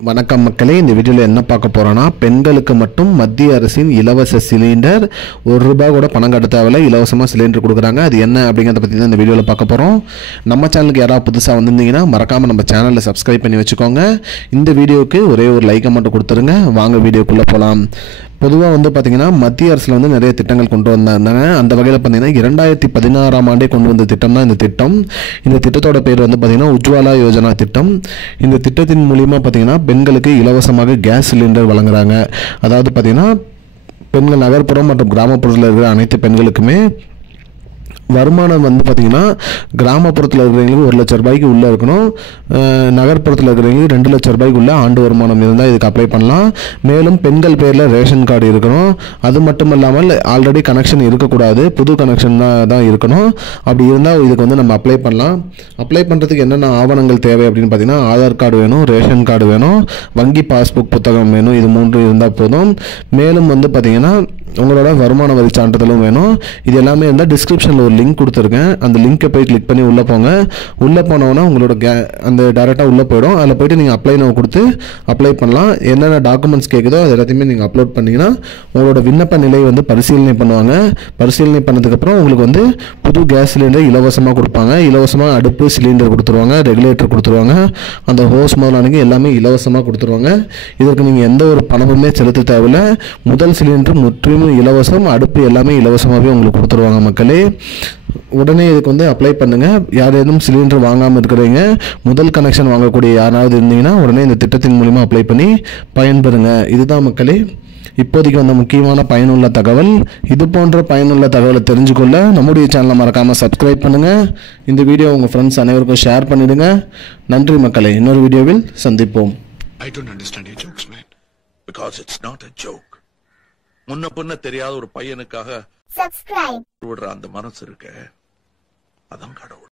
வணக்கம் மக்களே, இந்த வீடியோவில் என்ன பார்க்க போகிறோன்னா, பெண்களுக்கு மட்டும் மத்திய அரசின் இலவச சிலிண்டர் ₹1 கூட பணம் கட்ட தேவையில்லை, இலவசமாக சிலிண்டர் கொடுக்குறாங்க. அது என்ன அப்படிங்கிறத பற்றி தான் இந்த வீடியோவில் பார்க்க போகிறோம். நம்ம சேனலுக்கு யாராவது புதுசாக வந்திருந்தீங்கன்னா மறக்காமல் நம்ம சேனலில் சப்ஸ்கிரைப் பண்ணி வச்சுக்கோங்க. இந்த வீடியோவுக்கு ஒரே ஒரு லைக்கை மட்டும் கொடுத்துருங்க. வாங்க வீடியோக்குள்ளே போகலாம். பொதுவாக பார்த்திங்கன்னா மத்திய அரசில் நிறைய திட்டங்கள் கொண்டு வந்தாங்க. அந்த வகையில் பார்த்திங்கன்னா 2016ஆம் ஆண்டே கொண்டு வந்த திட்டம் தான் இந்த திட்டம். இந்த திட்டத்தோட பேர் பார்த்திங்கன்னா உஜ்வாலா யோஜனா திட்டம். இந்த திட்டத்தின் மூலிமா பார்த்திங்கன்னா பெண்களுக்கு இலவசமாக கேஸ் சிலிண்டர் வழங்குறாங்க. அதாவது பார்த்திங்கன்னா பெண்கள் நகர்ப்புறம் மற்றும் கிராமப்புறத்தில் இருக்கிற அனைத்து பெண்களுக்குமே வருமானம் பார்த்திங்கன்னா கிராமப்புறத்தில் இருக்கிறவங்களுக்கு ₹1,00,000 உள்ளே இருக்கணும். நகர்ப்புறத்தில் இருக்கிறவங்களுக்கு ₹2,00,000 உள்ள ஆண்டு வருமானம் இருந்தால் இதுக்கு அப்ளை பண்ணலாம். மேலும் பெண்கள் பேரில் ரேஷன் கார்டு இருக்கணும். அது மட்டும் இல்லாமல் ஆல்ரெடி கனெக்ஷன் இருக்கக்கூடாது, புது கனெக்ஷன் தான் இருக்கணும். அப்படி இருந்தால் இதுக்கு நம்ம அப்ளை பண்ணலாம். அப்ளை பண்ணுறதுக்கு என்னென்ன ஆவணங்கள் தேவை அப்படின்னு பார்த்திங்கன்னா, ஆதார் கார்டு வேணும், ரேஷன் கார்டு வேணும், வங்கி பாஸ்புக் புத்தகம் வேணும். இது 3 இருந்தால் போதும். மேலும் பார்த்திங்கன்னா உங்களோட வருமான வரி சான்றிதழும் வேணும். இது எல்லாமே இருந்தால் டிஸ்கிரிப்ஷனில் ஒரு லிங்க் கொடுத்துருக்கேன். அந்த லிங்க்கை போய் கிளிக் பண்ணி உள்ளே போங்க. உள்ளே போனோன்னா உங்களோட அந்த டேரெக்டாக உள்ளே போயிடும். அதில் போய்ட்டு நீங்கள் அப்ளை நோ கொடுத்து அப்ளை பண்ணலாம். என்னென்ன டாக்குமெண்ட்ஸ் கேட்குதோ அது எல்லாத்தையுமே நீங்கள் அப்லோட் பண்ணிங்கன்னா உங்களோட விண்ணப்ப நிலை பரிசீலனை பண்ணுவாங்க. பரிசீலனை பண்ணதுக்கப்புறம் உங்களுக்கு புது கேஸ் சிலிண்டர் இலவசமாக கொடுப்பாங்க. இலவசமாக அடுப்பு சிலிண்டர் கொடுத்துருவாங்க, ரெகுலேட்டர் கொடுத்துருவாங்க, அந்த ஹோஸ் முதலானது எல்லாமே இலவசமாக கொடுத்துருவாங்க. இதற்கு நீங்கள் எந்த ஒரு பணமுமே செலுத்த தேவையில்லை. முதல் சிலிண்டர் முற்றிலும் இலவசம், அடுப்பு எல்லாமே இலவசமாகவே உங்களுக்கு கொடுத்துருவாங்க. மக்களே, உடனே இதுக்கு அப்ளை பண்ணுங்கள். யார் எதுவும் சிலிண்டர் வாங்காமல் இருக்கிறீங்க, முதல் கனெக்ஷன் வாங்கக்கூடிய யாராவது இருந்தீங்கன்னா உடனே இந்த திட்டத்தின் மூலிமா அப்ளை பண்ணி பயன்பெறுங்க. இதுதான் மக்களே இப்போதைக்கு முக்கியமான பயனுள்ள தகவல். இது போன்ற பயனுள்ள தகவலை தெரிஞ்சுக்கொள்ள நம்முடைய சேனலை மறக்காமல் சப்ஸ்கிரைப் பண்ணுங்கள். இந்த வீடியோ உங்கள் ஃப்ரெண்ட்ஸ் அனைவருக்கும் ஷேர் பண்ணிடுங்க. நன்றி மக்களே, இன்னொரு வீடியோவில் சந்திப்போம். I don't understand your jokes, man. Because it's not a joke. முன்ன பின்ன தெரியாத ஒரு பையனுக்காக விடுற அந்த மனசு இருக்க, அதான் கடவுள்.